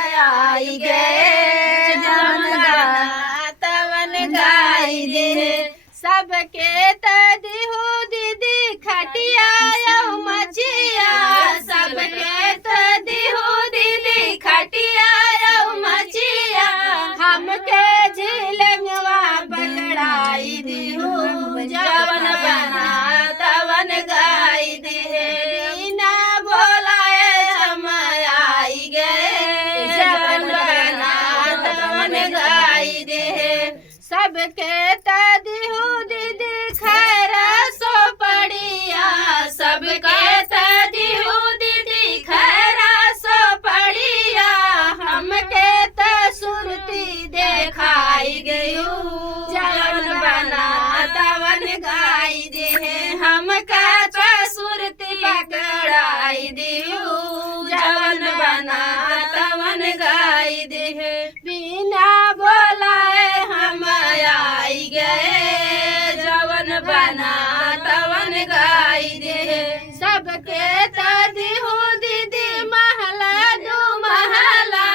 आई गए जवन गाना तवन गाई दे सबके तदिहु दीदी खटिया मचिया सबके तदिहु दीदी खटिया मचिया हमके झिलंगवा पकड़ाई दिहु जवन बना तवन गाई दे बिना बोलाए हम आई गए जवन बना तवन गाई दे सबके तदिहु दीदी खैर सो पड़िया सबके तदिहु दीदी खैर सो पड़िया हमके त सुरती देखाई गयू जवन बना तवन गाई दे हमका त सुरती पकड़ाई दियू जवन बना तवन गाई दे बिना बोलाए हम आई गए जवन बना तवन गाई दे सबके तदिहु दीदी महला दू महला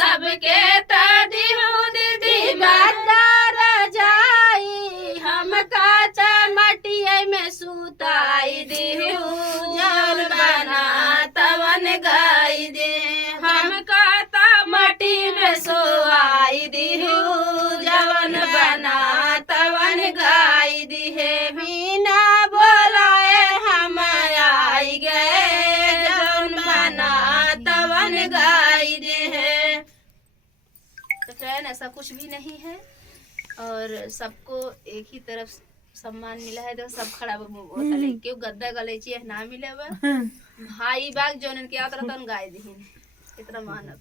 सबके तदिहु दीदी बदर जाई हमका चमटिया में सुताई दिहु जवन बना तवन गाई दे हमका मटी में सोआई दिहु जवन बना तवन गाई दिहे बिना बोलाए हम आई गए जवन बना तवन गाई दिहे। तो फ्रेंड ऐसा कुछ भी नहीं है और सबको एक ही तरफ सम्मान मिला है। तो सब खड़ा बोतल क्यों गद्दा गलेची है ना मिले भाई बाग जोन के आता गाय दी इतना मानव